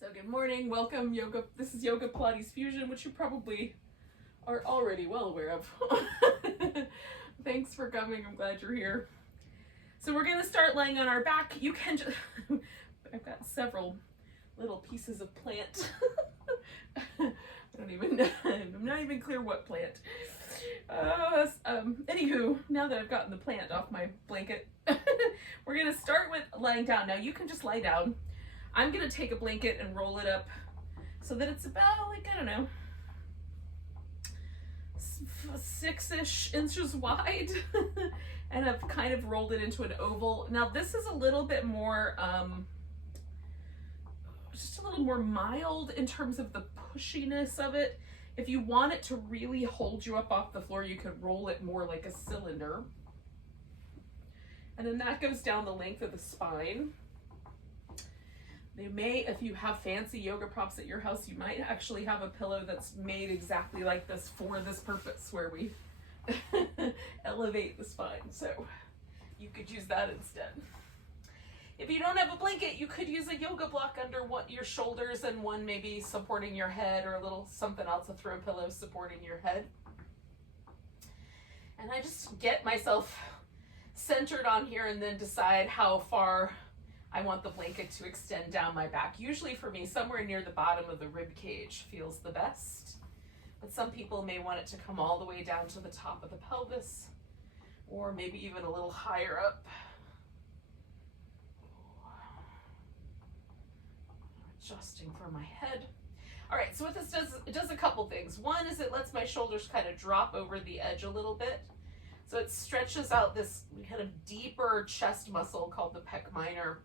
So good morning, welcome yoga. This is Yoga Pilates Fusion, which you probably are already well aware of. Thanks for coming, I'm glad you're here. So we're gonna start laying on our back. You can just, I've got several little pieces of plant. I don't even know, I'm not even clear what plant. Anywho, now that I've gotten the plant off my blanket, we're gonna start with lying down. Now you can just lie down. I'm gonna take a blanket and roll it up so that it's about, like, I don't know, 6-ish inches wide. And I've kind of rolled it into an oval. Now this is a little bit more, just a little more mild in terms of the pushiness of it. If you want it to really hold you up off the floor, you could roll it more like a cylinder. And then that goes down the length of the spine. They may, if you have fancy yoga props at your house, you might actually have a pillow that's made exactly like this for this purpose, where we elevate the spine. So you could use that instead. If you don't have a blanket, you could use a yoga block under your shoulders and one maybe supporting your head, or a little something else, a throw pillow supporting your head. And I just get myself centered on here and then decide how far I want the blanket to extend down my back. Usually for me, somewhere near the bottom of the rib cage feels the best. But some people may want it to come all the way down to the top of the pelvis, or maybe even a little higher up. Adjusting for my head. All right, so what this does, it does a couple things. One is it lets my shoulders kind of drop over the edge a little bit. So it stretches out this kind of deeper chest muscle called the pec minor,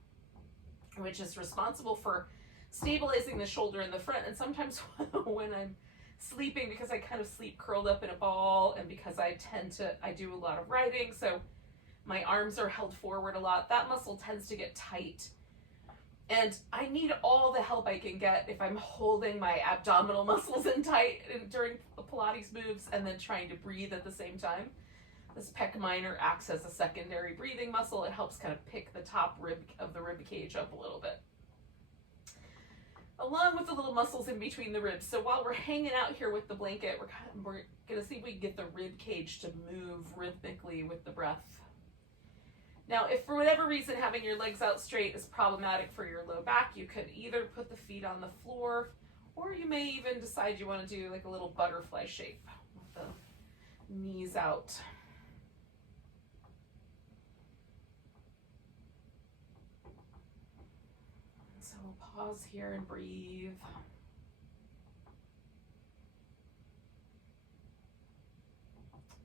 which is responsible for stabilizing the shoulder in the front. And sometimes when I'm sleeping, because I kind of sleep curled up in a ball, and because I do a lot of writing, so my arms are held forward a lot, that muscle tends to get tight. And I need all the help I can get if I'm holding my abdominal muscles in tight during the Pilates moves and then trying to breathe at the same time. This pec minor acts as a secondary breathing muscle. It helps kind of pick the top rib of the rib cage up a little bit, along with the little muscles in between the ribs. So while we're hanging out here with the blanket, we're gonna see if we can get the rib cage to move rhythmically with the breath. Now, if for whatever reason having your legs out straight is problematic for your low back, you could either put the feet on the floor, or you may even decide you want to do like a little butterfly shape with the knees out. So we'll pause here and breathe.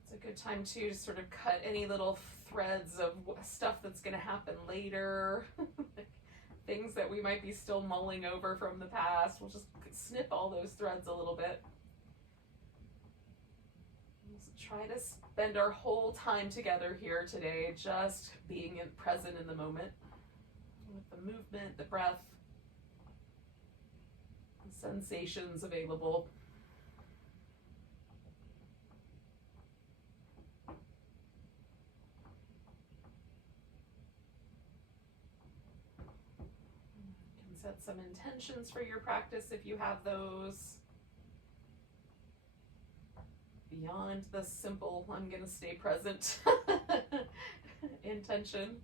It's a good time too to sort of cut any little threads of stuff that's going to happen later. Things that we might be still mulling over from the past. We'll just snip all those threads a little bit. So try to spend our whole time together here today just being present in the moment with the movement, the breath, the sensations available. Set some intentions for your practice if you have those. Beyond the simple, I'm going to stay present intention.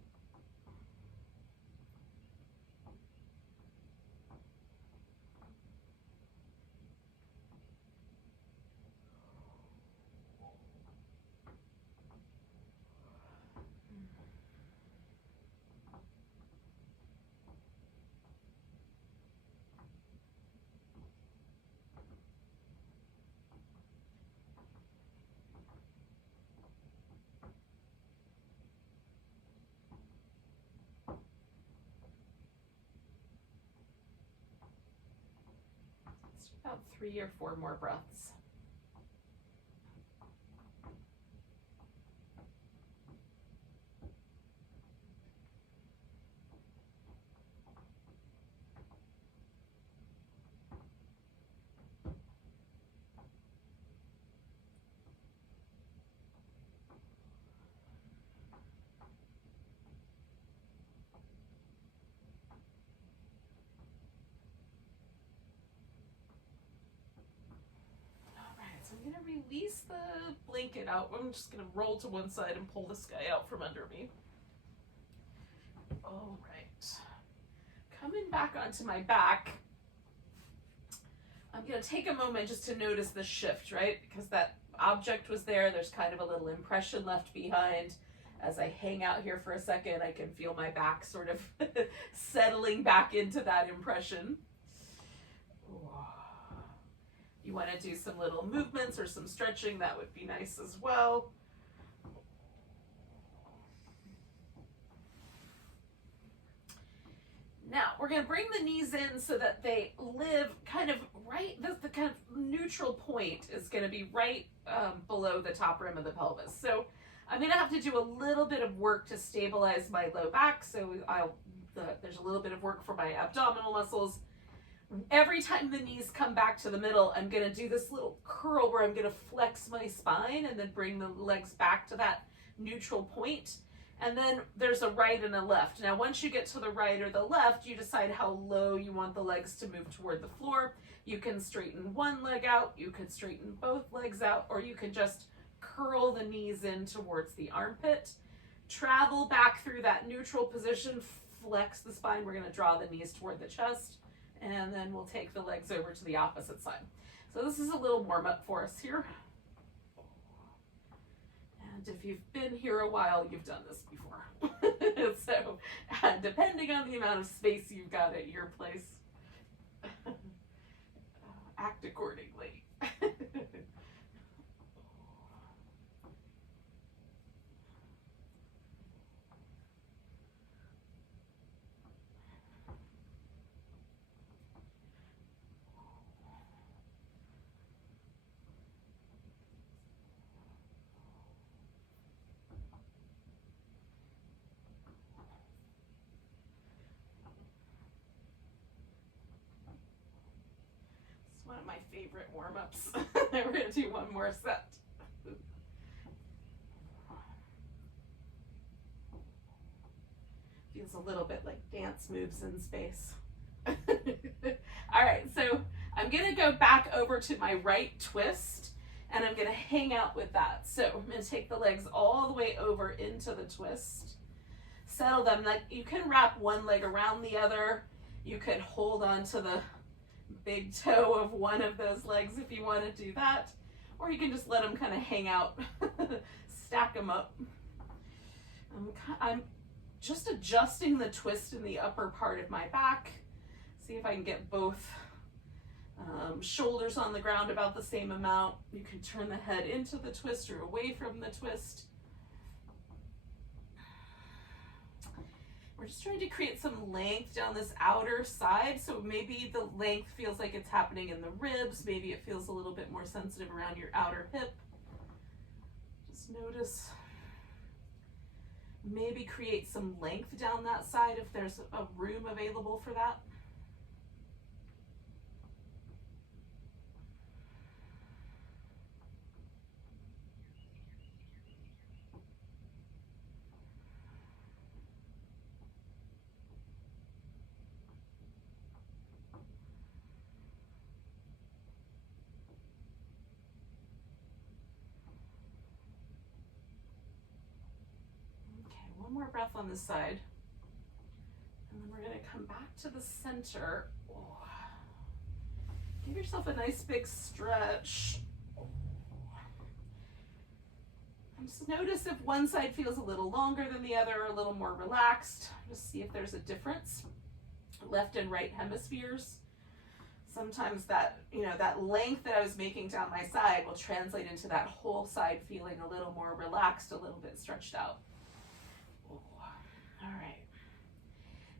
About 3 or 4 more breaths. release the blanket out. I'm just gonna roll to one side and pull this guy out from under me. All right. Coming back onto my back, I'm gonna take a moment just to notice the shift, right? Because that object was there, there's kind of a little impression left behind. As I hang out here for a second, I can feel my back sort of settling back into that impression. You want to do some little movements or some stretching, that would be nice as well. Now, we're going to bring the knees in so that they live kind of right, the kind of neutral point is going to be right below the top rim of the pelvis. So I'm going to have to do a little bit of work to stabilize my low back. So there's a little bit of work for my abdominal muscles. Every time the knees come back to the middle, I'm going to do this little curl where I'm going to flex my spine and then bring the legs back to that neutral point. And then there's a right and a left. Now, once you get to the right or the left, you decide how low you want the legs to move toward the floor. You can straighten one leg out, you could straighten both legs out, or you can just curl the knees in towards the armpit. Travel back through that neutral position, flex the spine. We're going to draw the knees toward the chest, and then we'll take the legs over to the opposite side. So this is a little warm-up for us here. And if you've been here a while, you've done this before. So depending on the amount of space you've got at your place, act accordingly. One of my favorite warm-ups. We're going to do one more set. Feels a little bit like dance moves in space. All right, so I'm going to go back over to my right twist, and I'm going to hang out with that. So I'm going to take the legs all the way over into the twist. Settle them. Like, you can wrap one leg around the other. You could hold on to the big toe of one of those legs if you want to do that, or you can just let them kind of hang out, stack them up. I'm just adjusting the twist in the upper part of my back. See if I can get both shoulders on the ground about the same amount. You can turn the head into the twist or away from the twist. We're just trying to create some length down this outer side. So maybe the length feels like it's happening in the ribs. Maybe it feels a little bit more sensitive around your outer hip. Just notice. Maybe create some length down that side if there's a room available for that. One more breath on this side, and then we're going to come back to the center. Give yourself a nice big stretch. And just notice if one side feels a little longer than the other, or a little more relaxed. Just see if there's a difference. Left and right hemispheres. Sometimes that, that length that I was making down my side will translate into that whole side feeling a little more relaxed, a little bit stretched out. All right.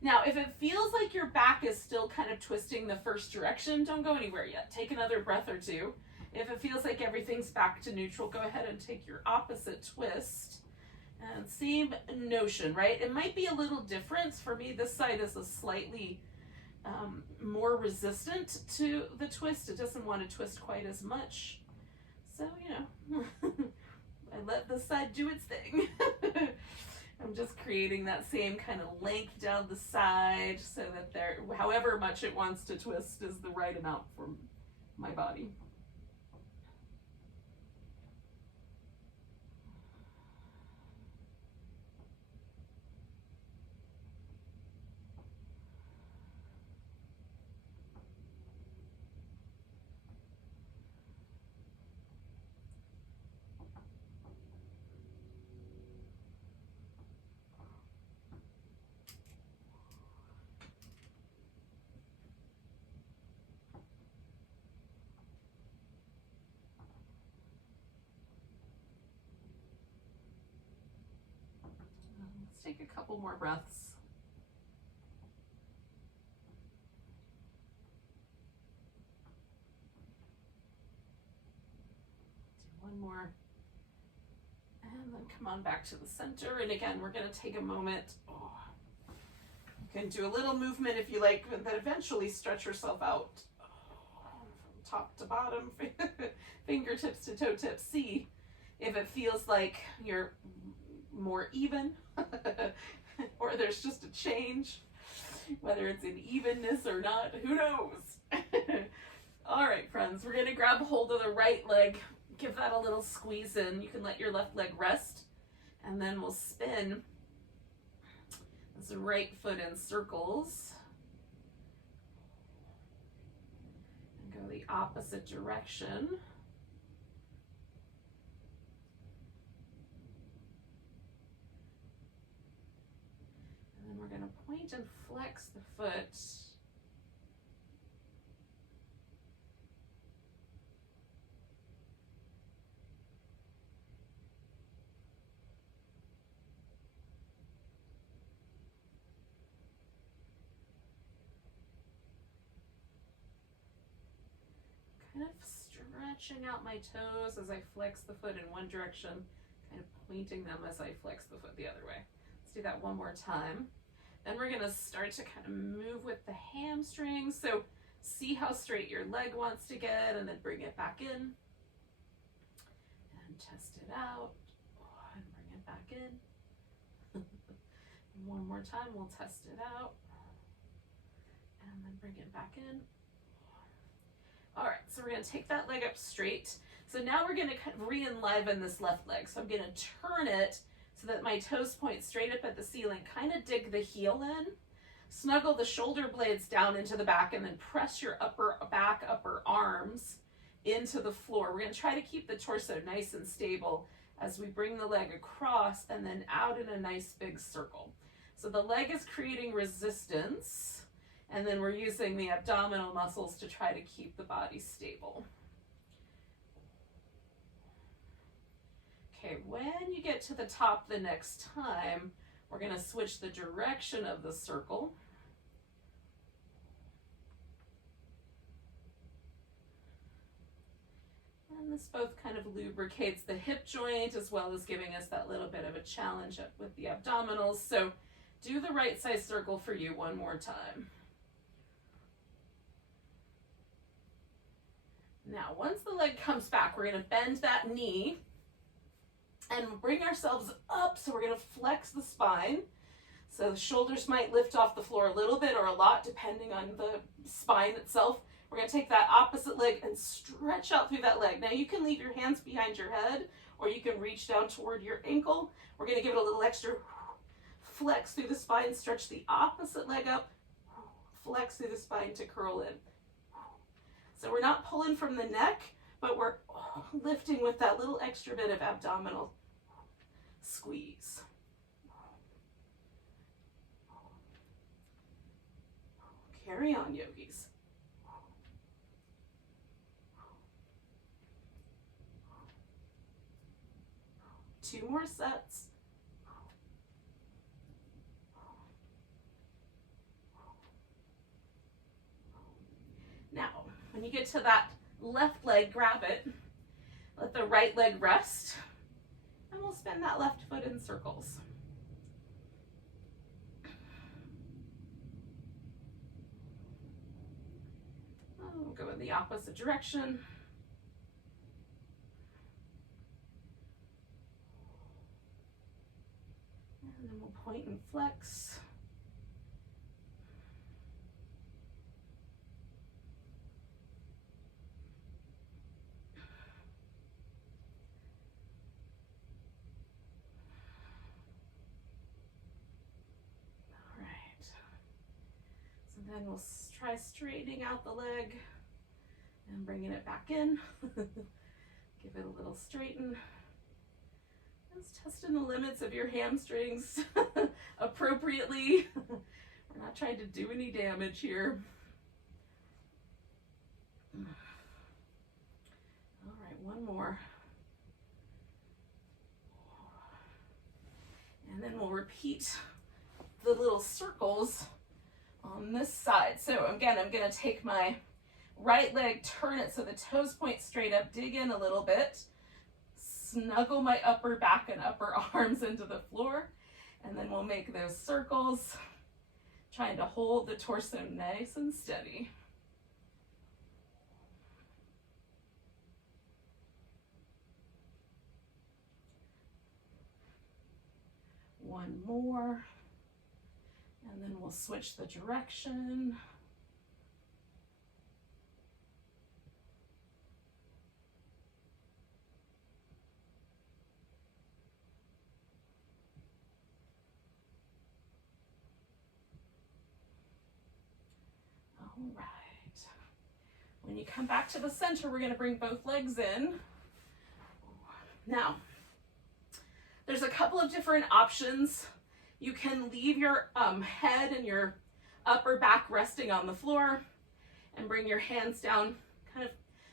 Now, if it feels like your back is still kind of twisting the first direction, don't go anywhere yet. Take another breath or two. If it feels like everything's back to neutral, go ahead and take your opposite twist. And same notion, right? It might be a little different. For me, this side is a slightly more resistant to the twist. It doesn't want to twist quite as much. So, I let this side do its thing. I'm just creating that same kind of length down the side so that however much it wants to twist is the right amount for my body. take a couple more breaths. Do one more. And then come on back to the center. And again, we're going to take a moment. Oh. You can do a little movement if you like, but then eventually stretch yourself out from top to bottom, fingertips to toe tips. See if it feels like you're more even or there's just a change, whether it's in evenness or not, who knows? All right, friends, we're going to grab hold of the right leg. Give that a little squeeze in. You can let your left leg rest, and then we'll spin this right foot in circles and go the opposite direction. And then we're going to point and flex the foot. Kind of stretching out my toes as I flex the foot in one direction, kind of pointing them as I flex the foot the other way. Let's do that one more time. Then we're going to start to kind of move with the hamstrings. So see how straight your leg wants to get, and then bring it back in. And test it out. And bring it back in. One more time, we'll test it out. And then bring it back in. All right, so we're going to take that leg up straight. So now we're going to kind of re-enliven this left leg. So I'm going to turn it so that my toes point straight up at the ceiling. Kind of dig the heel in. Snuggle the shoulder blades down into the back, and then press your upper arms into the floor. We're going to try to keep the torso nice and stable as we bring the leg across and then out in a nice big circle. So the leg is creating resistance, and then we're using the abdominal muscles to try to keep the body stable. Okay, when you get to the top the next time, we're going to switch the direction of the circle. And this both kind of lubricates the hip joint as well as giving us that little bit of a challenge with the abdominals. So do the right size circle for you one more time. Now, once the leg comes back, we're going to bend that knee and bring ourselves up. So we're going to flex the spine. So the shoulders might lift off the floor a little bit or a lot, depending on the spine itself. We're going to take that opposite leg and stretch out through that leg. Now you can leave your hands behind your head, or you can reach down toward your ankle. We're going to give it a little extra flex through the spine, stretch the opposite leg up, flex through the spine to curl in. So we're not pulling from the neck, but we're lifting with that little extra bit of abdominal squeeze. Carry on, yogis. Two more sets. Now, when you get to that left leg, grab it. Let the right leg rest. And we'll spin that left foot in circles. We'll go in the opposite direction. And then we'll point and flex. All right. So then we'll try straightening out the leg and bringing it back in. Give it a little straighten. Just testing the limits of your hamstrings appropriately. We're not trying to do any damage here. All right, one more. And then we'll repeat repeat the little circles on this side. So again, I'm going to take my right leg, turn it so the toes point straight up, dig in a little bit, snuggle my upper back and upper arms into the floor, and then we'll make those circles, trying to hold the torso nice and steady. One more, and then we'll switch the direction. All right. When you come back to the center, we're going to bring both legs in. Now, there's a couple of different options. You can leave your head and your upper back resting on the floor and bring your hands down, kind of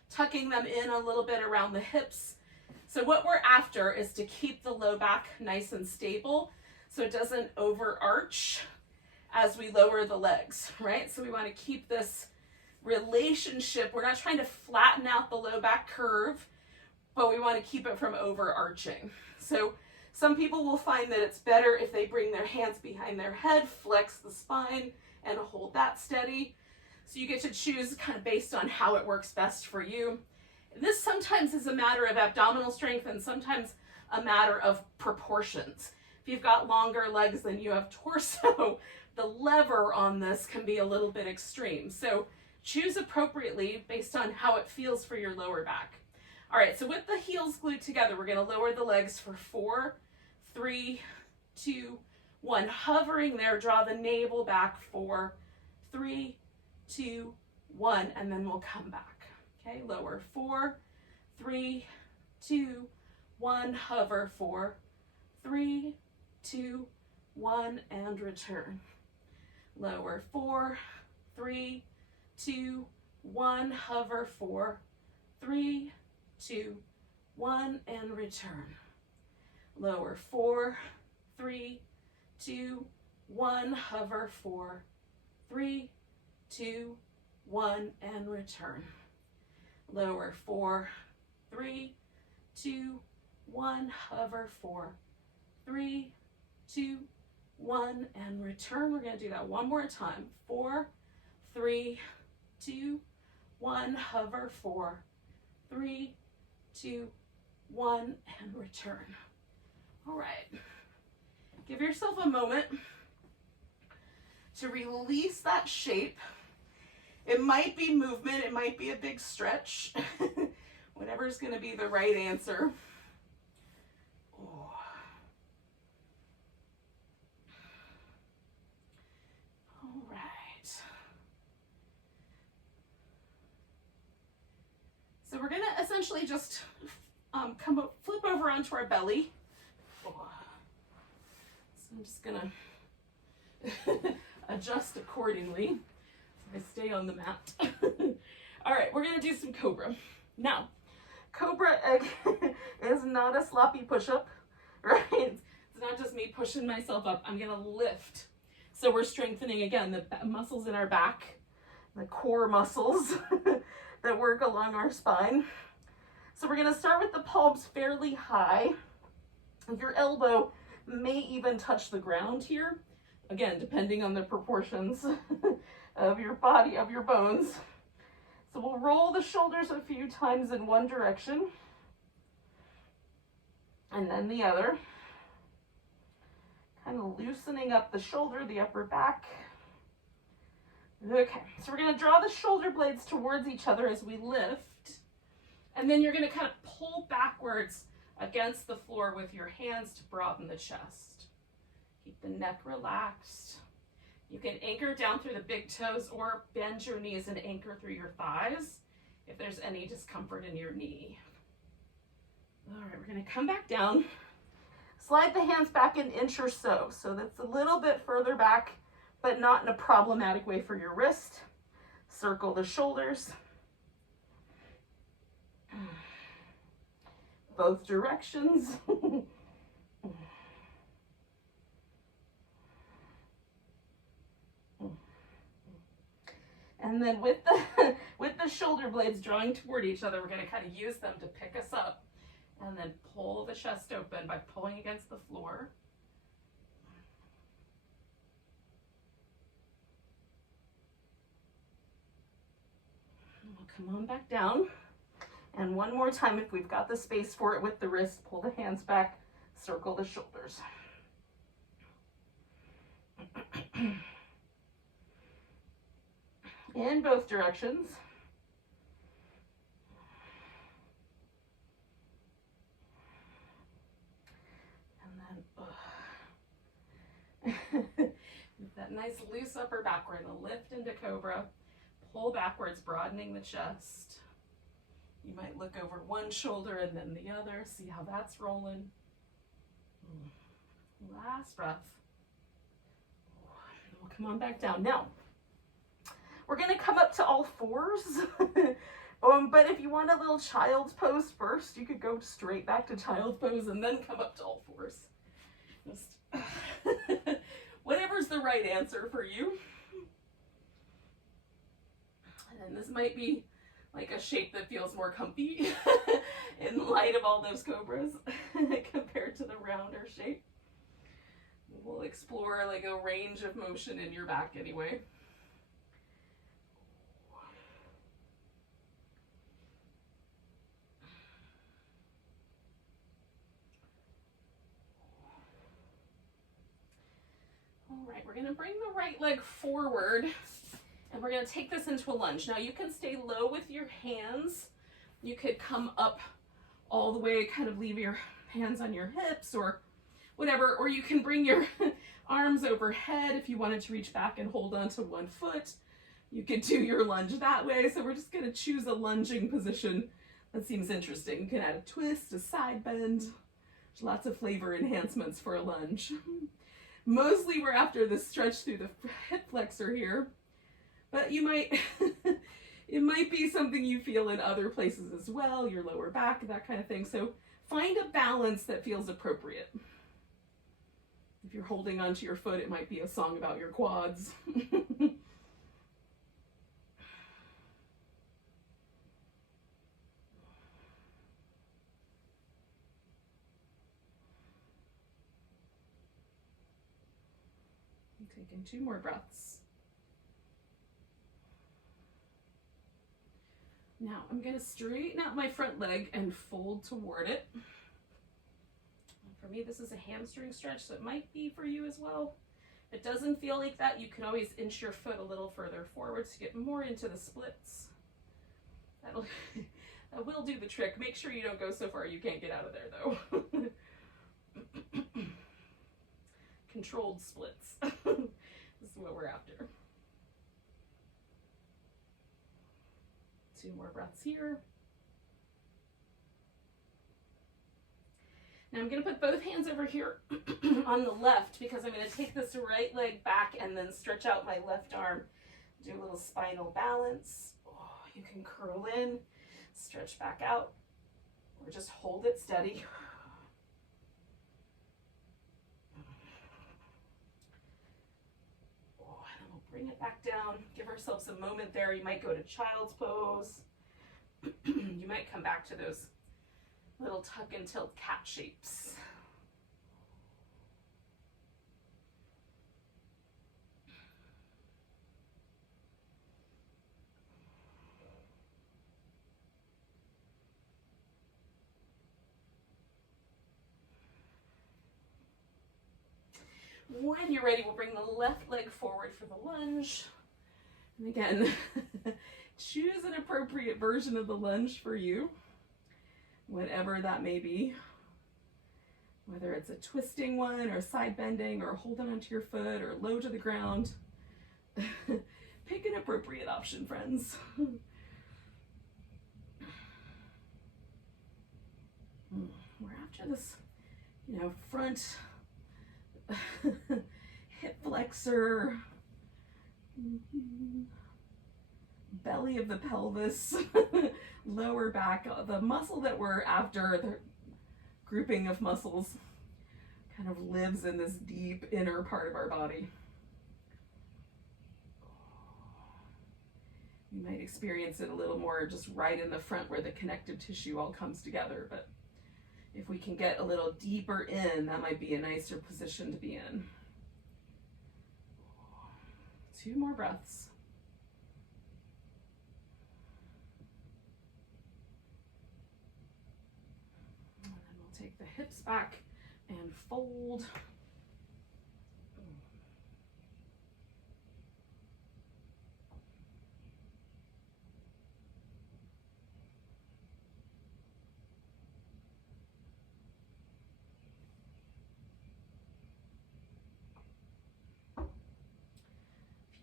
tucking them in a little bit around the hips. So what we're after is to keep the low back nice and stable so it doesn't overarch as we lower the legs, right? So we want to keep this relationship. We're not trying to flatten out the low back curve, but we want to keep it from overarching. So some people will find that it's better if they bring their hands behind their head, flex the spine, and hold that steady. So you get to choose kind of based on how it works best for you. This sometimes is a matter of abdominal strength and sometimes a matter of proportions. If you've got longer legs than you have torso, the lever on this can be a little bit extreme. So choose appropriately based on how it feels for your lower back. All right, so with the heels glued together, we're going to lower the legs for 4, 3, 2, 1. Hovering there, draw the navel back. 4, 3, 2, 1, and then we'll come back. Okay, lower. 4, 3, 2, 1. Hover. 4, 3, 2, 1, and return. Lower. 4, 3, 2, 1. Hover. 4, 3, 2, 1, and return. Lower. 4, 3, 2, 1. Hover. 4, 3, 2, 1, and return. Lower. 4, 3, 2, 1. Hover. 4, 3, 2, 1, and return. We're going to do that one more time. 4, 3, 2, 1. Hover. 4, 3, 2, 1, and return. All right. Give yourself a moment to release that shape. It might be movement, it might be a big stretch. Whatever is going to be the right answer. Oh. All right. So we're going to essentially just flip over onto our belly. So I'm just going to adjust accordingly so I stay on the mat. All right, we're going to do some Cobra. Now, Cobra is not a sloppy push-up, right? It's not just me pushing myself up. I'm going to lift. So we're strengthening, again, the muscles in our back, the core muscles that work along our spine. So we're going to start with the palms fairly high. Your elbow may even touch the ground here. Again, depending on the proportions of your body, of your bones. So we'll roll the shoulders a few times in one direction and then the other. Kind of loosening up the shoulder, the upper back. Okay, so we're going to draw the shoulder blades towards each other as we lift. And then you're going to kind of pull backwards against the floor with your hands to broaden the chest. Keep the neck relaxed. You can anchor down through the big toes or bend your knees and anchor through your thighs if there's any discomfort in your knee. All right, we're going to come back down. Slide the hands back an inch or so. So that's a little bit further back, but not in a problematic way for your wrist. Circle the shoulders. Both directions. then with the with the shoulder blades drawing toward each other, we're going to kind of use them to pick us up, and then pull the chest open by pulling against the floor. And we'll come on back down. And one more time, if we've got the space for it with the wrist, pull the hands back, circle the shoulders. In both directions. And then, with that nice loose upper back, we're going to lift into Cobra, pull backwards, broadening the chest. You might look over one shoulder and then the other, see how that's rolling. Last breath. We'll come on back down. Now, we're going to come up to all fours. But if you want a little child's pose first, you could go straight back to child's pose and then come up to all fours. Just whatever's the right answer for you. And this might be like a shape that feels more comfy in light of all those cobras compared to the rounder shape. We'll explore like a range of motion in your back anyway. All right, we're going to bring the right leg forward. And we're going to take this into a lunge. Now you can stay low with your hands. You could come up all the way, kind of leave your hands on your hips or whatever, or you can bring your arms overhead if you wanted to reach back and hold on to one foot. You could do your lunge that way. So we're just going to choose a lunging position that seems interesting. You can add a twist, a side bend. There's lots of flavor enhancements for a lunge. Mostly we're after the stretch through the hip flexor here. But you might, it might be something you feel in other places as well, your lower back, that kind of thing. So find a balance that feels appropriate. If you're holding onto your foot, it might be a song about your quads. Taking 2 more breaths. Now I'm going to straighten out my front leg and fold toward it. For me, this is a hamstring stretch, so it might be for you as well. If it doesn't feel like that, you can always inch your foot a little further forward to get more into the splits. That will do the trick. Make sure you don't go so far you can't get out of there, though. Controlled splits. This is what we're after. 2 more breaths here. Now I'm going to put both hands over here on the left because I'm going to take this right leg back and then stretch out my left arm. Do a little spinal balance. Oh, you can curl in, stretch back out, or just hold it steady. Bring it back down, give ourselves a moment there. You might go to child's pose. You might come back to those little tuck and tilt cat shapes. When you're ready, we'll bring the left leg forward for the lunge. And again, choose an appropriate version of the lunge for you, whatever that may be. Whether it's a twisting one or side bending or holding onto your foot or low to the ground. Pick an appropriate option, friends. We're after this, front hip flexor, belly of the pelvis, lower back. The muscle that we're after, the grouping of muscles, kind of lives in this deep inner part of our body. You might experience it a little more just right in the front where the connective tissue all comes together, but if we can get a little deeper in, that might be a nicer position to be in. 2 more breaths. And then we'll take the hips back and fold.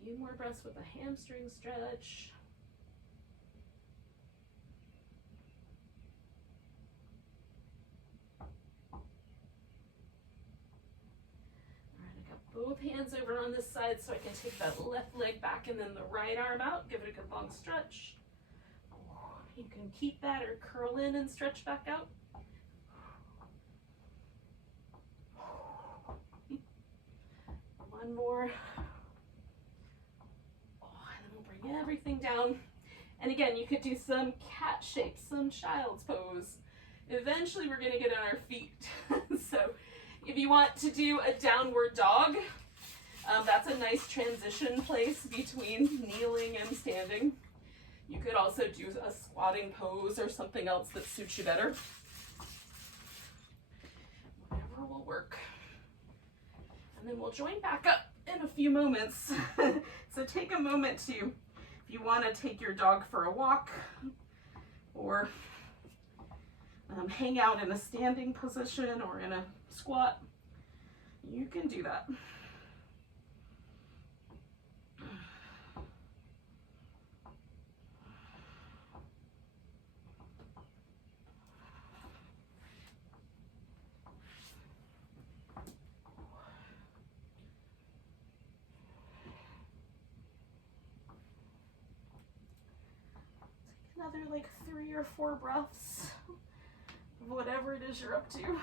Few more breaths with a hamstring stretch. All right, I got both hands over on this side so I can take that left leg back and then the right arm out. Give it a good long stretch. You can keep that or curl in and stretch back out. One more. Everything down. And again, you could do some cat shape, some child's pose. Eventually we're going to get on our feet. So if you want to do a downward dog, that's a nice transition place between kneeling and standing. You could also do a squatting pose or something else that suits you better. Whatever will work. And then we'll join back up in a few moments. So take a moment to, if you want to take your dog for a walk or hang out in a standing position or in a squat, you can do that. Another like 3 or 4 breaths of whatever it is you're up to.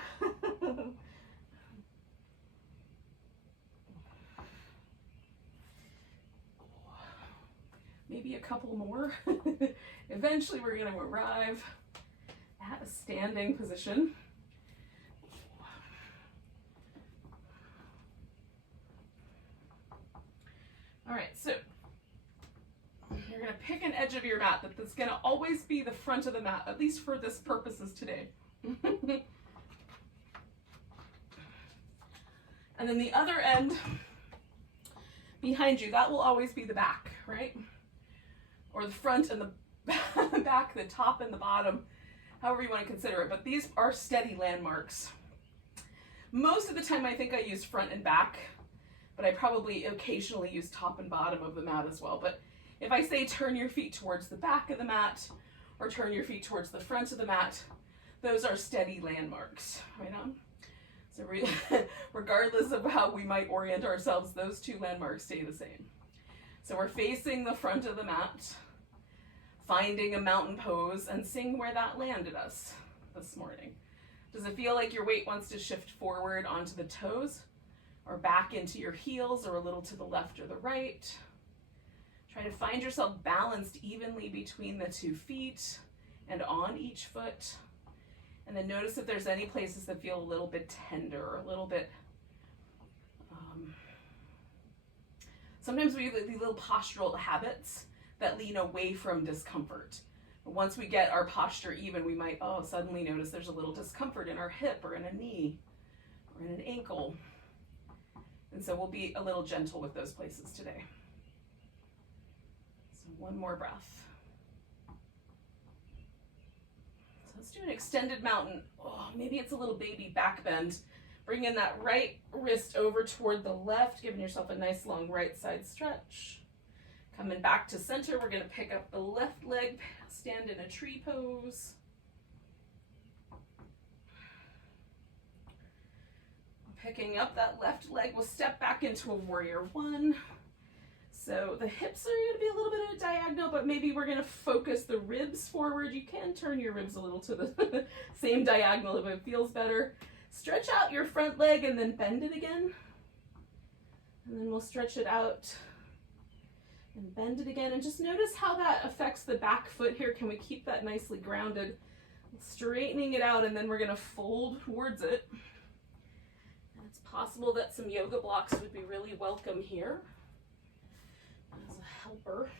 Maybe a couple more. Eventually we're going to arrive at a standing position. All right, so you're going to pick an edge of your mat that's going to always be the front of the mat, at least for this purposes today. And then the other end behind you, that will always be the back, right? Or the front and the back, the top and the bottom, however you want to consider it. But these are steady landmarks. Most of the time I think I use front and back, but I probably occasionally use top and bottom of the mat as well. But if I say turn your feet towards the back of the mat or turn your feet towards the front of the mat, those are steady landmarks, right on? So regardless of how we might orient ourselves, those 2 landmarks stay the same. So we're facing the front of the mat, finding a mountain pose and seeing where that landed us this morning. Does it feel like your weight wants to shift forward onto the toes or back into your heels or a little to the left or the right? Try to find yourself balanced evenly between the 2 feet and on each foot. And then notice if there's any places that feel a little bit tender or a little bit, sometimes we have these little postural habits that lean away from discomfort. But once we get our posture even, we might, suddenly notice there's a little discomfort in our hip or in a knee or in an ankle. And so we'll be a little gentle with those places today. So 1 more breath. Let's do an extended mountain. Maybe it's a little baby back bend. Bring in that right wrist over toward the left, giving yourself a nice long right side stretch. Coming back to center, we're going to pick up the left leg, stand in a tree pose. Picking up that left leg, we'll step back into a warrior 1. So the hips are going to be a little bit of a diagonal, but maybe we're going to focus the ribs forward. You can turn your ribs a little to the same diagonal if it feels better. Stretch out your front leg and then bend it again. And then we'll stretch it out And bend it again, and just notice how that affects the back foot here. Can we keep that nicely grounded? Straightening it out, and then we're going to fold towards it. And it's possible that some yoga blocks would be really welcome here as a helper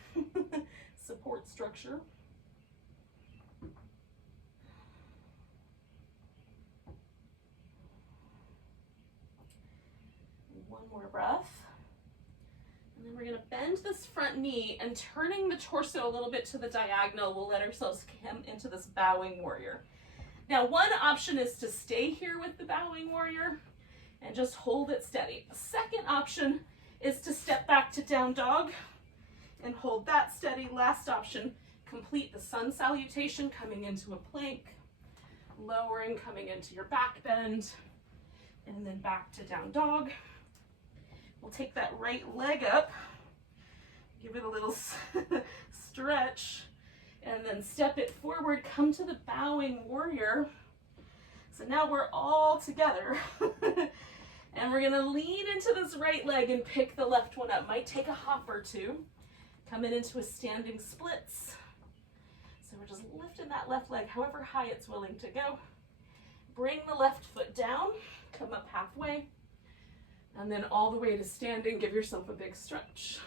support structure. One more breath. And then we're going to bend this front knee, and turning the torso a little bit to the diagonal, we'll let ourselves come into this bowing warrior. Now, one option is to stay here with the bowing warrior and just hold it steady. The second option is to step back to down dog and hold that steady. Last option, complete the sun salutation, coming into a plank, lowering, coming into your back bend, and then back to down dog. We'll take that right leg up, give it a little stretch, and then step it forward, come to the bowing warrior. So now we're all together. And we're gonna lean into this right leg and pick the left one up. Might take a hop or two. Coming into a standing splits. So we're just lifting that left leg however high it's willing to go. Bring the left foot down, come up halfway. And then all the way to standing, give yourself a big stretch.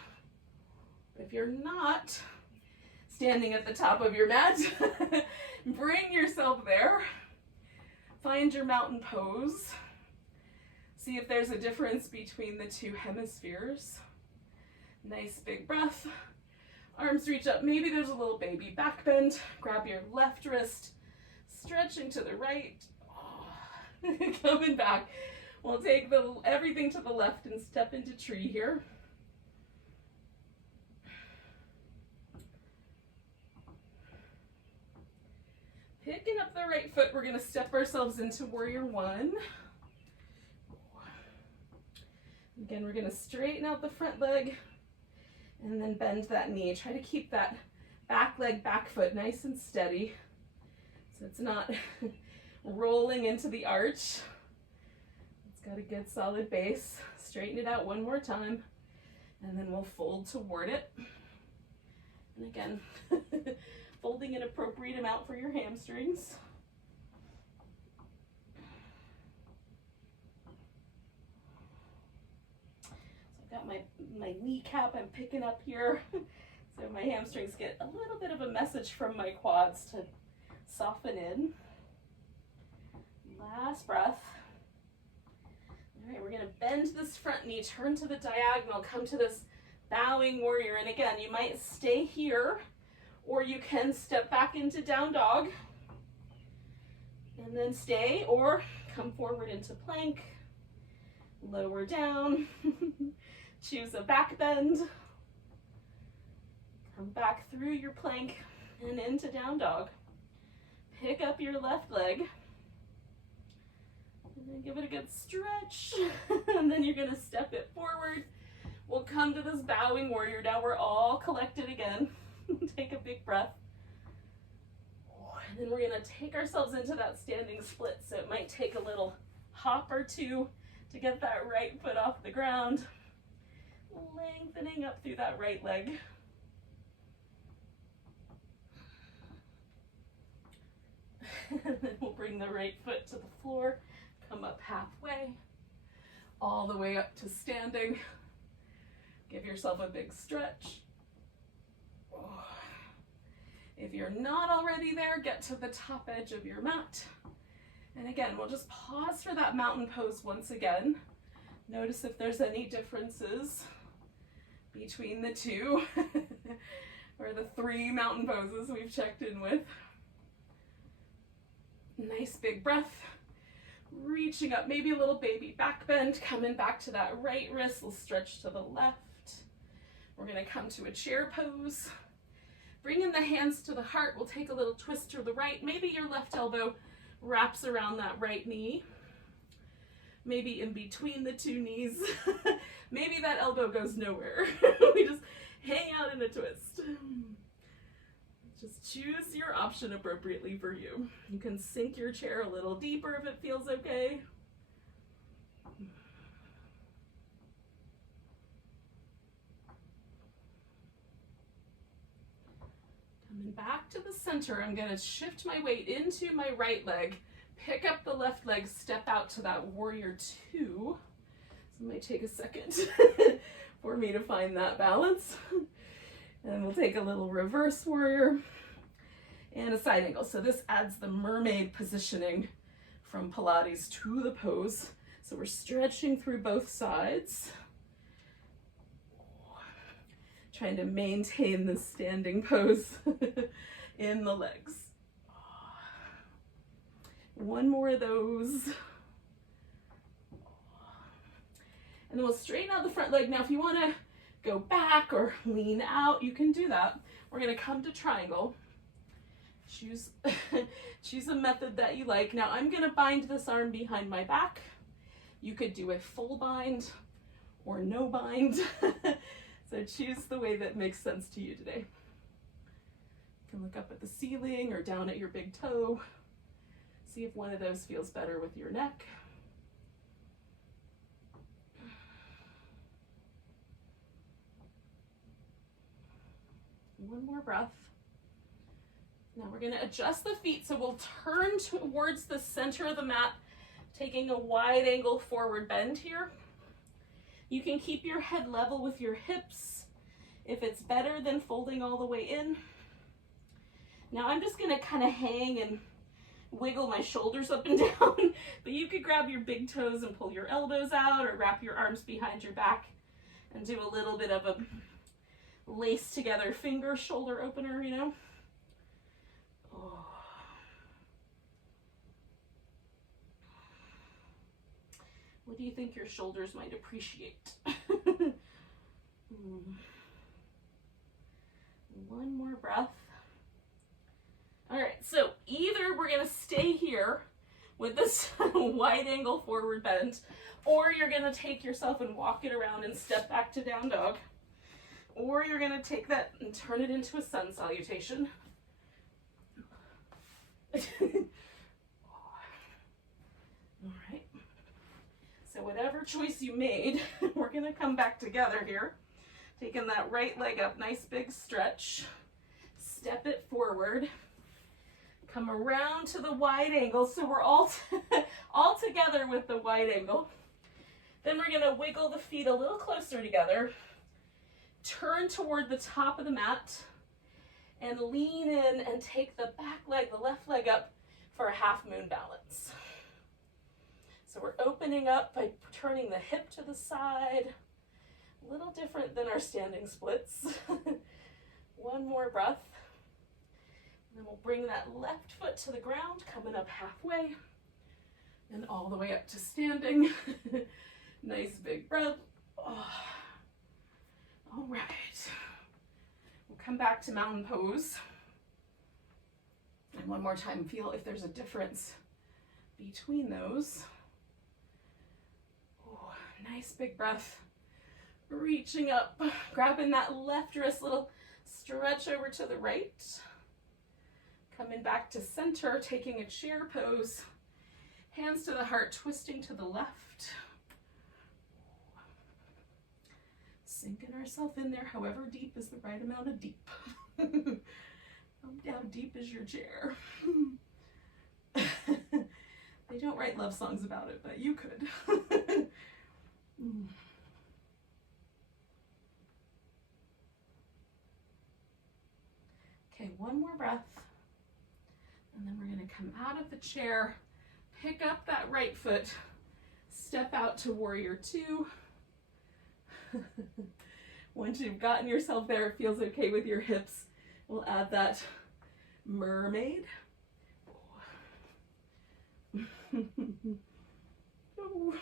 If you're not standing at the top of your mat, bring yourself there. Find your mountain pose. See if there's a difference between the two hemispheres. Nice big breath. Arms reach up. Maybe there's a little baby back bend. Grab your left wrist, stretching to the right. Oh. Coming back. We'll take everything to the left and step into tree here. Picking up the right foot, we're going to step ourselves into warrior one. Again, we're going to straighten out the front leg and then bend that knee. Try to keep that back leg, back foot nice and steady so it's not rolling into the arch. Got a good solid base. Straighten it out one more time, and then we'll fold toward it. And again, folding an appropriate amount for your hamstrings. So I've got my kneecap I'm picking up here. So my hamstrings get a little bit of a message from my quads to soften in. Last breath. All right, we're going to bend this front knee, turn to the diagonal, come to this bowing warrior. And again, you might stay here, or you can step back into down dog and then stay, or come forward into plank, lower down, choose a back bend, come back through your plank and into down dog. Pick up your left leg. And then give it a good stretch, and then you're going to step it forward. We'll come to this bowing warrior. Now we're all collected again. Take a big breath. And then we're going to take ourselves into that standing split. So it might take a little hop or two to get that right foot off the ground. Lengthening up through that right leg. And then we'll bring the right foot to the floor. Come up halfway, all the way up to standing. Give yourself a big stretch. If you're not already there, get to the top edge of your mat. And again, we'll just pause for that mountain pose once again. Notice if there's any differences between the two or the three mountain poses we've checked in with. Nice big breath. Reaching up, maybe a little baby back bend, coming back to that right wrist. We'll stretch to the left. We're going to come to a chair pose. Bring in the hands to the heart. We'll take a little twist to the right. Maybe your left elbow wraps around that right knee. Maybe in between the two knees. Maybe that elbow goes nowhere. We just hang out in a twist. Just choose your option appropriately for you. You can sink your chair a little deeper if it feels okay. Coming back to the center, I'm going to shift my weight into my right leg, pick up the left leg, step out to that warrior two. So it might take a second for me to find that balance. And we'll take a little reverse warrior and a side angle. So this adds the mermaid positioning from Pilates to the pose. So we're stretching through both sides, trying to maintain the standing pose in the legs. One more of those. And then we'll straighten out the front leg. Now, if you want to go back or lean out, you can do that. We're going to come to triangle. Choose, choose a method that you like. Now, I'm going to bind this arm behind my back. You could do a full bind or no bind. So choose the way that makes sense to you today. You can look up at the ceiling or down at your big toe. See if one of those feels better with your neck. One more breath. Now we're going to adjust the feet, so we'll turn towards the center of the mat, taking a wide angle forward bend here. You can keep your head level with your hips if it's better than folding all the way in. Now I'm just going to kind of hang and wiggle my shoulders up and down, but you could grab your big toes and pull your elbows out, or wrap your arms behind your back and do a little bit of a lace together finger shoulder opener, you know. Oh. What do you think your shoulders might appreciate? One more breath. All right, so either we're gonna stay here with this wide angle forward bend, or you're gonna take yourself and walk it around and step back to down dog, or you're gonna take that and turn it into a sun salutation. All right, so whatever choice you made, we're gonna come back together here, taking that right leg up, nice big stretch, step it forward, come around to the wide angle, so we're all together with the wide angle. Then we're gonna wiggle the feet a little closer together, turn toward the top of the mat, and lean in and take the back leg, the left leg up for a half moon balance. So we're opening up by turning the hip to the side, a little different than our standing splits. One more breath. And then we'll bring that left foot to the ground, coming up halfway and all the way up to standing. Nice big breath. Oh. All right. We'll come back to mountain pose. And one more time, feel if there's a difference between those. Oh, nice big breath. Reaching up, grabbing that left wrist, little stretch over to the right. Coming back to center, taking a chair pose. Hands to the heart, twisting to the left. Sinking ourselves in there, however deep is the right amount of deep. How deep is your chair? They don't write love songs about it, but you could. Okay, one more breath. And then we're going to come out of the chair, pick up that right foot, step out to warrior two. Once you've gotten yourself there, it feels okay with your hips, we'll add that mermaid. Oh.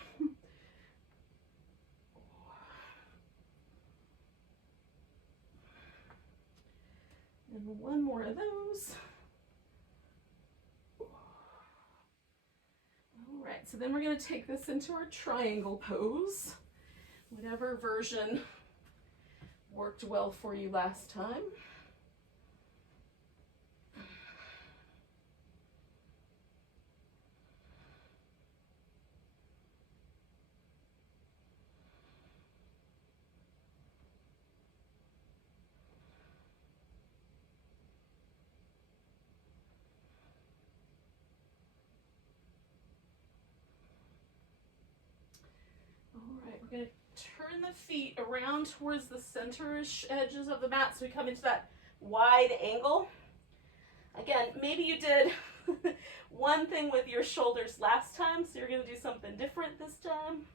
And one more of those. All right, so then we're going to take this into our triangle pose. Whatever version worked well for you last time. We're going to turn the feet around towards the center-ish edges of the mat so we come into that wide angle. Again, maybe you did one thing with your shoulders last time, so you're going to do something different this time.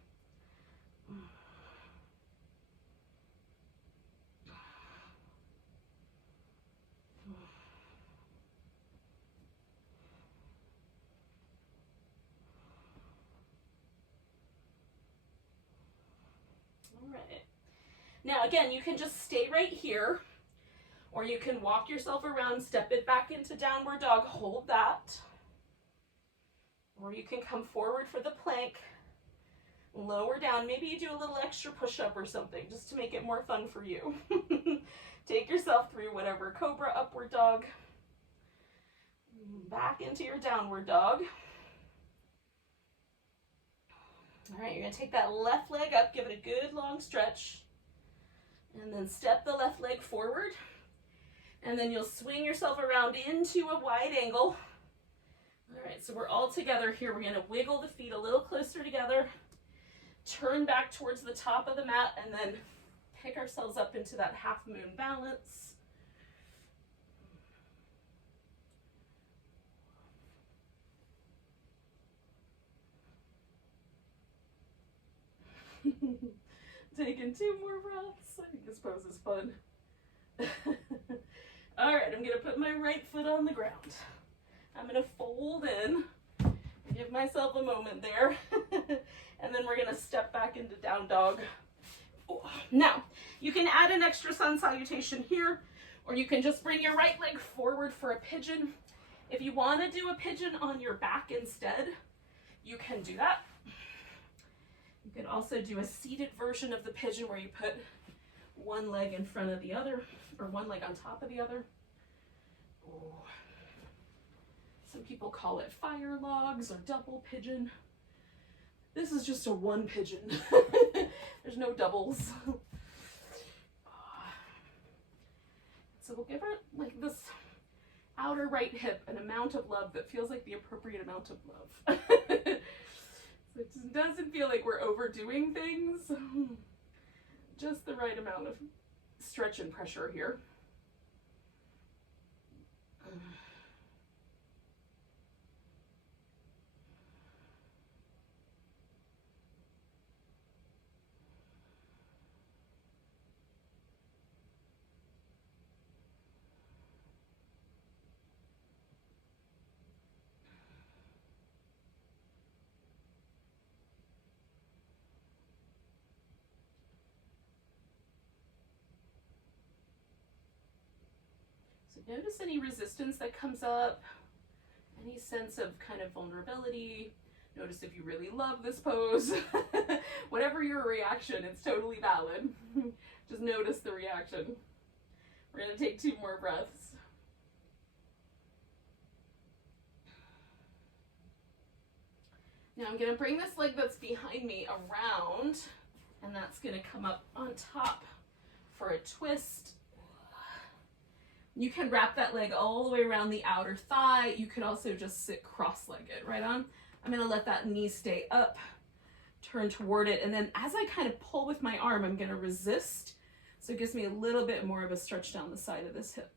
All right. Now, again, you can just stay right here, or you can walk yourself around, step it back into downward dog, hold that. Or you can come forward for the plank, lower down. Maybe you do a little extra push-up or something just to make it more fun for you. Take yourself through whatever. Cobra, upward dog. Back into your downward dog. All right, you're going to take that left leg up, give it a good long stretch, and then step the left leg forward. And then you'll swing yourself around into a wide angle. All right, so we're all together here. We're going to wiggle the feet a little closer together, turn back towards the top of the mat, and then pick ourselves up into that half moon balance. Taking 2 more breaths. I think this pose is fun. All right, I'm going to put my right foot on the ground. I'm going to fold in, give myself a moment there, and then we're going to step back into down dog. Now, you can add an extra sun salutation here, or you can just bring your right leg forward for a pigeon. If you want to do a pigeon on your back instead, you can do that. You can also do a seated version of the pigeon where you put one leg in front of the other, or one leg on top of the other. Oh. Some people call it fire logs or double pigeon. This is just a one pigeon. There's no doubles. So we'll give her like this outer right hip an amount of love that feels like the appropriate amount of love. So it doesn't feel like we're overdoing things. Just the right amount of stretch and pressure here. Notice any resistance that comes up, any sense of kind of vulnerability. Notice if you really love this pose. Whatever your reaction, it's totally valid. Just notice the reaction. We're going to take 2 more breaths. Now I'm going to bring this leg that's behind me around, and that's going to come up on top for a twist. You can wrap that leg all the way around the outer thigh. You could also just sit cross-legged, right on. I'm gonna let that knee stay up, turn toward it, and then as I kind of pull with my arm, I'm gonna resist. So it gives me a little bit more of a stretch down the side of this hip.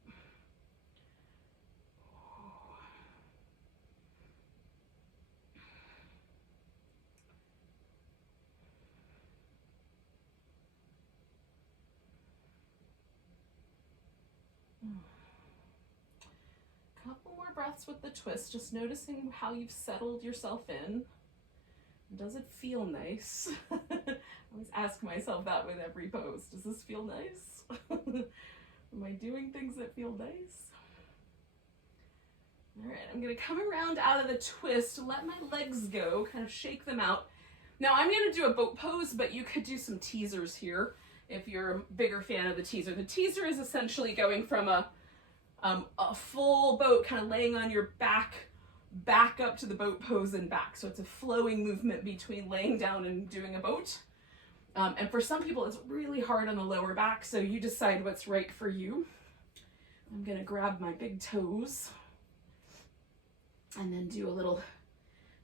Couple more breaths with the twist, just noticing how you've settled yourself in. Does it feel nice? I always ask myself that with every pose. Does this feel nice? Am I doing things that feel nice? All right, I'm gonna come around out of the twist, let my legs go, kind of shake them out. Now I'm gonna do a boat pose, but you could do some teasers here if you're a bigger fan of the teaser. The teaser is essentially going from a full boat, kind of laying on your back up to the boat pose and back. So it's a flowing movement between laying down and doing a boat. And for some people, it's really hard on the lower back, so you decide what's right for you. I'm gonna grab my big toes and then do a little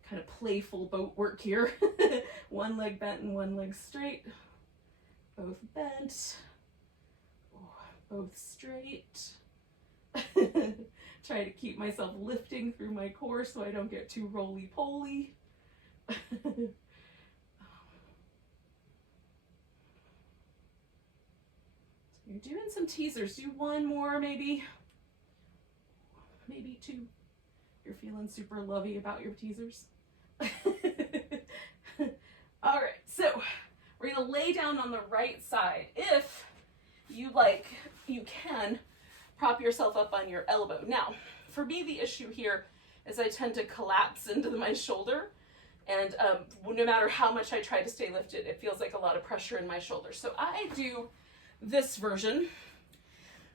kind of playful boat work here. One leg bent and one leg straight. Both bent. Both straight. Try to keep myself lifting through my core so I don't get too roly-poly. You're doing some teasers. Do one more, maybe two. You're feeling super lovey about your teasers. All right, so we're gonna lay down on the right side. If you like, you can prop yourself up on your elbow. Now, for me, the issue here is I tend to collapse into my shoulder, and no matter how much I try to stay lifted, it feels like a lot of pressure in my shoulder. So I do this version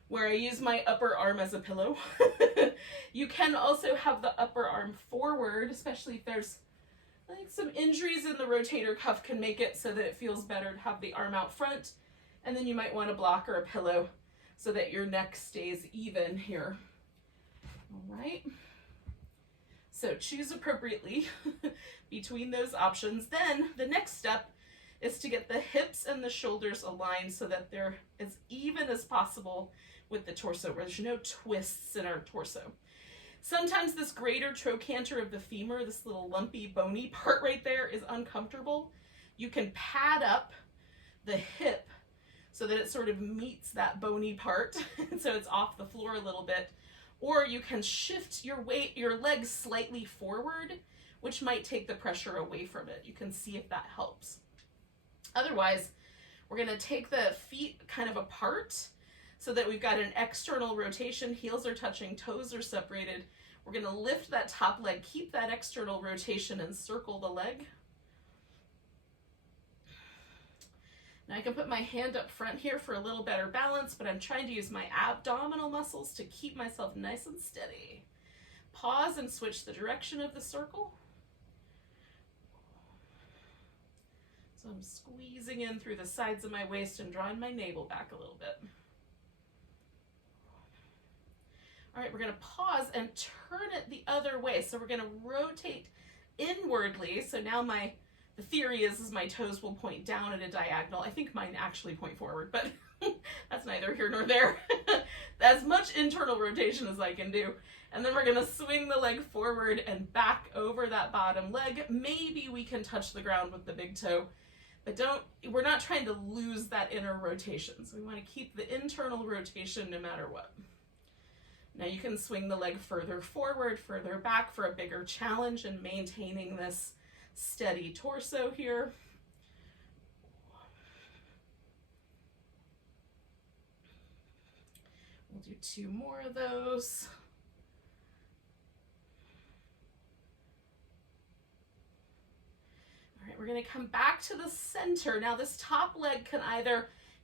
where I use my upper arm as a pillow. You can also have the upper arm forward, especially if there's like some injuries in the rotator cuff can make it so that it feels better to have the arm out front. And then you might want a block or a pillow so that your neck stays even here. All right. So choose appropriately between those options. Then the next step is to get the hips and the shoulders aligned so that they're as even as possible with the torso, where there's no twists in our torso. Sometimes this greater trochanter of the femur, this little lumpy bony part right there, is uncomfortable. You can pad up the hip so that it sort of meets that bony part, so it's off the floor a little bit. Or you can shift your weight, your legs slightly forward, which might take the pressure away from it. You can see if that helps. Otherwise, we're gonna take the feet kind of apart so that we've got an external rotation. Heels are touching, toes are separated. We're gonna lift that top leg, keep that external rotation, and circle the leg. Now I can put my hand up front here for a little better balance, but I'm trying to use my abdominal muscles to keep myself nice and steady. Pause and switch the direction of the circle. So I'm squeezing in through the sides of my waist and drawing my navel back a little bit. All right, we're gonna pause and turn it the other way. So we're gonna rotate inwardly. So now the theory is my toes will point down at a diagonal. I think mine actually point forward, but that's neither here nor there. As much internal rotation as I can do. And then we're gonna swing the leg forward and back over that bottom leg. Maybe we can touch the ground with the big toe, but we're not trying to lose that inner rotation. So we wanna keep the internal rotation no matter what. Now you can swing the leg further forward, further back for a bigger challenge in maintaining this steady torso here. We'll do two more of those. All right, we're gonna come back to the center. Now this top leg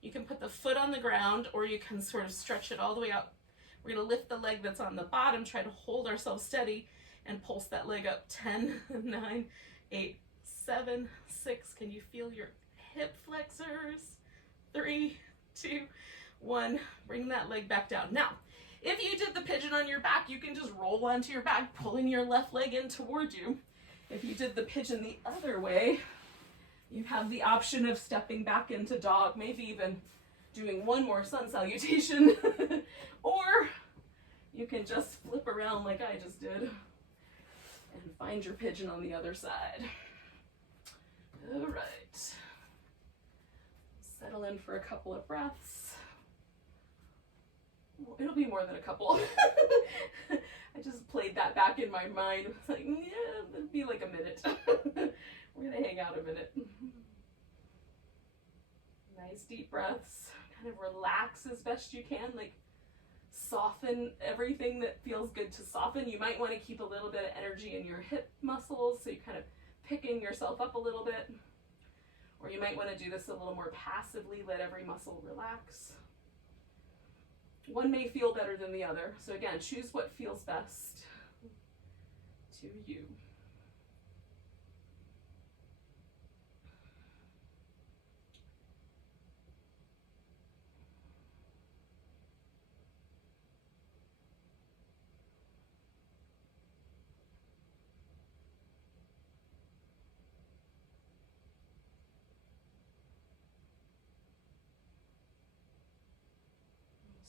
you can put the foot on the ground, or you can sort of stretch it all the way up. We're gonna lift the leg that's on the bottom, try to hold ourselves steady, and pulse that leg up. 10, 9, 8, 7, 6. Can you feel your hip flexors? 3, 2, 1. Bring that leg back down. Now, if you did the pigeon on your back, you can just roll onto your back, pulling your left leg in toward you. If you did the pigeon the other way, you have the option of stepping back into dog, maybe even doing one more sun salutation, or you can just flip around like I just did and find your pigeon on the other side. All right. Settle in for a couple of breaths. Well, it'll be more than a couple. I just played that back in my mind. It's like, yeah, it'll be like a minute. We're gonna hang out a minute. Nice deep breaths. Kind of relax as best you can, like soften everything that feels good to soften. You might want to keep a little bit of energy in your hip muscles, so you're kind of picking yourself up a little bit. Or you might want to do this a little more passively, let every muscle relax. One may feel better than the other, so again, choose what feels best to you.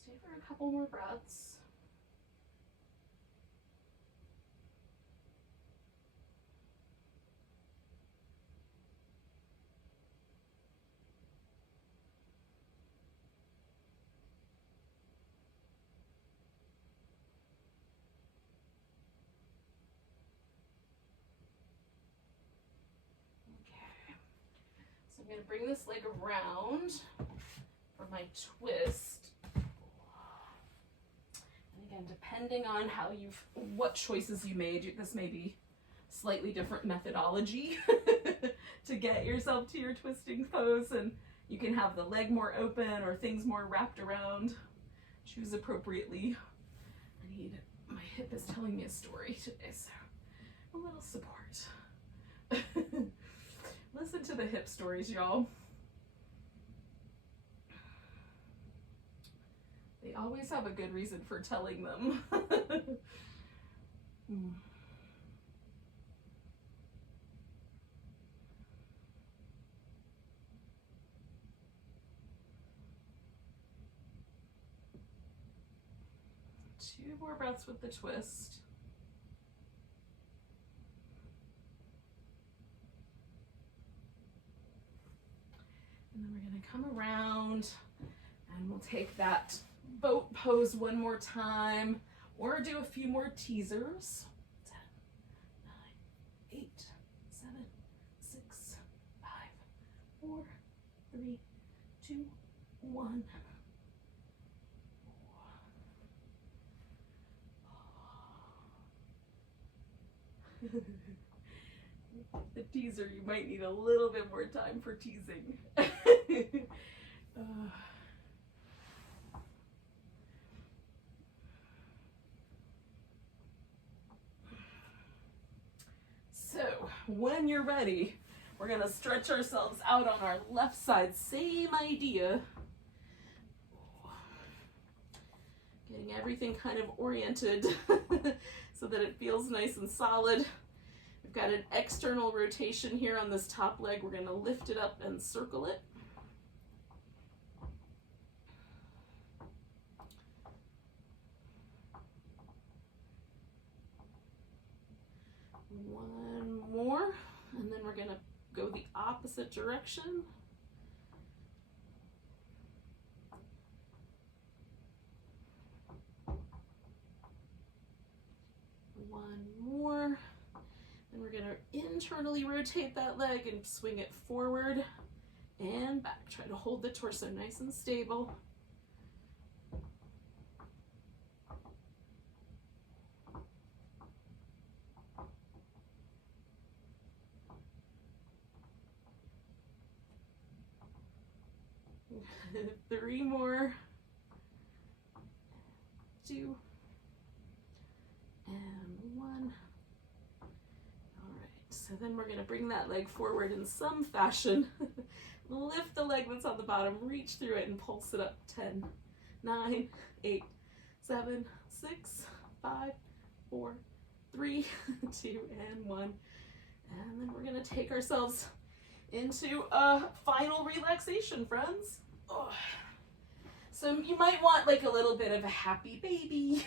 Stay for a couple more breaths. So I'm going to bring this leg around for my twist. And again, depending on what choices you made, this may be slightly different methodology to get yourself to your twisting pose, and you can have the leg more open or things more wrapped around. Choose appropriately. My hip is telling me a story today, so a little support. Listen to the hip stories, y'all. They always have a good reason for telling them. Two more breaths with the twist. And then we're going to come around and we'll take that boat pose one more time, or do a few more teasers. 10, 9, 8, 7, 6, 5, 4, 3, 2, 1. The teaser, you might need a little bit more time for teasing. So when you're ready, we're going to stretch ourselves out on our left side. Same idea. Getting everything kind of oriented so that it feels nice and solid. We've got an external rotation here on this top leg. We're going to lift it up and circle it. One more, and then we're going to go the opposite direction. One more. And we're going to internally rotate that leg and swing it forward and back. Try to hold the torso nice and stable. Three more. 2 and 1. So then we're going to bring that leg forward in some fashion. Lift the leg that's on the bottom, reach through it and pulse it up. 10, 9, 8, 7, 6, 5, 4, 3, 2, and 1. And then we're going to take ourselves into a final relaxation, friends. Oh. So you might want like a little bit of a happy baby.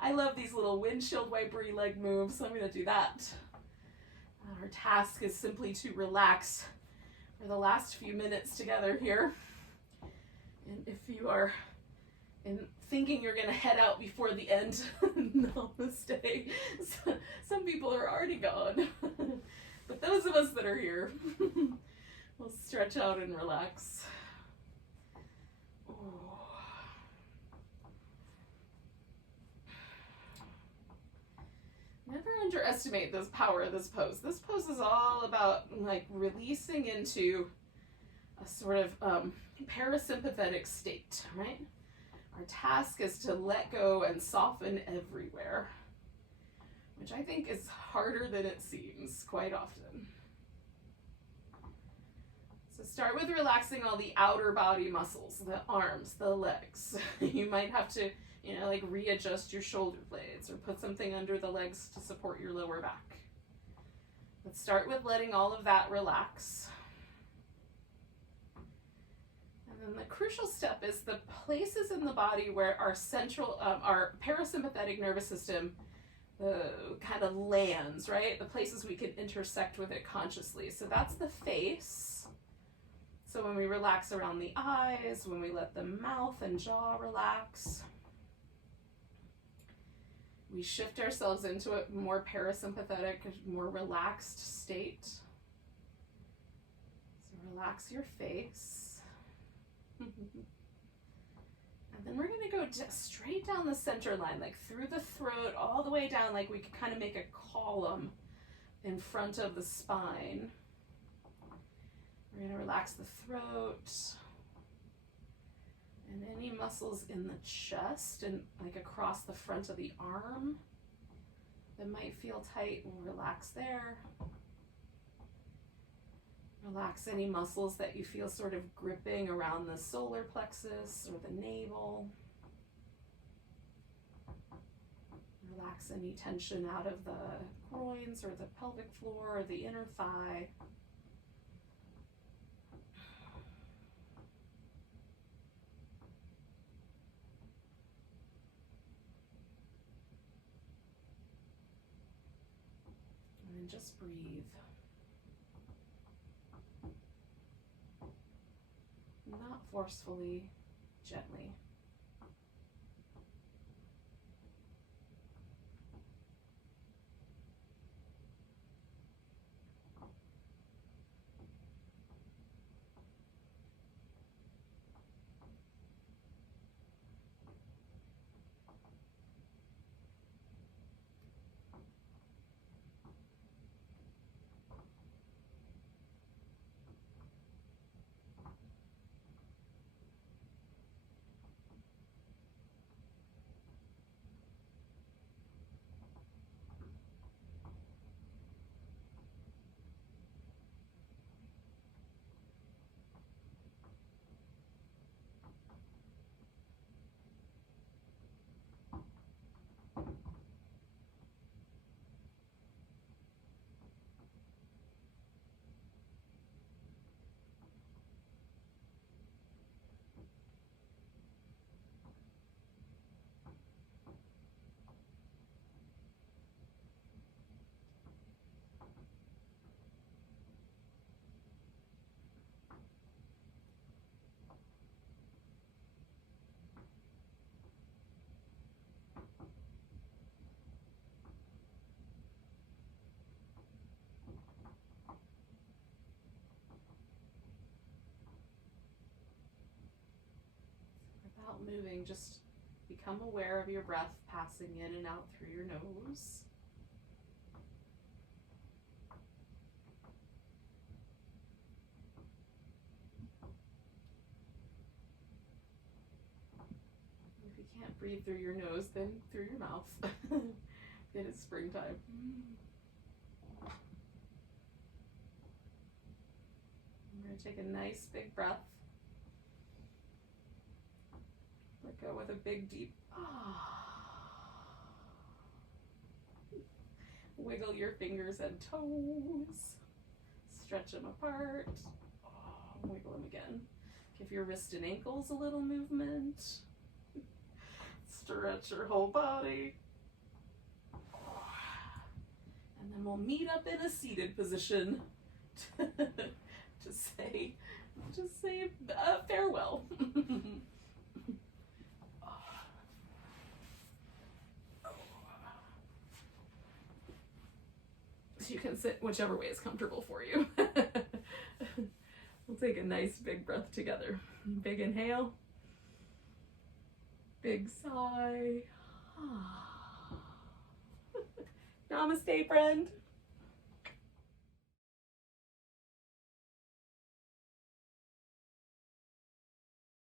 I love these little windshield wipery leg moves, so I'm going to do that. Our task is simply to relax for the last few minutes together here. And if you are thinking you're going to head out before the end, namaste. Some people are already gone. But those of us that are here, we'll stretch out and relax. Never underestimate the power of this pose. This pose is all about like releasing into a sort of parasympathetic state, right? Our task is to let go and soften everywhere, which I think is harder than it seems quite often. So start with relaxing all the outer body muscles, the arms, the legs. You might have to like readjust your shoulder blades or put something under the legs to support your lower back. Let's start with letting all of that relax. And And then the crucial step is the places in the body where our our parasympathetic nervous system kind of lands, right? The places we can intersect with it consciously. So that's the face. So when we relax around the eyes, when we let the mouth and jaw relax, we shift ourselves into a more parasympathetic, more relaxed state. So relax your face. And then we're going to go straight down the center line, like through the throat, all the way down, like we could kind of make a column in front of the spine. We're going to relax the throat and any muscles in the chest and like across the front of the arm that might feel tight. We'll relax there. Relax any muscles that you feel sort of gripping around the solar plexus or the navel. Relax any tension out of the groins or the pelvic floor or the inner thigh. And then just breathe. Not forcefully, gently. Without moving, just become aware of your breath passing in and out through your nose. If you can't breathe through your nose, then through your mouth. It is springtime. I'm going to take a nice big breath. Let go with a big deep wiggle your fingers and toes. Stretch them apart. Wiggle them again. Give your wrist and ankles a little movement. Stretch your whole body. And then we'll meet up in a seated position to say farewell. So you can sit whichever way is comfortable for you. We'll take a nice big breath together. Big inhale. Big sigh. Namaste, friend.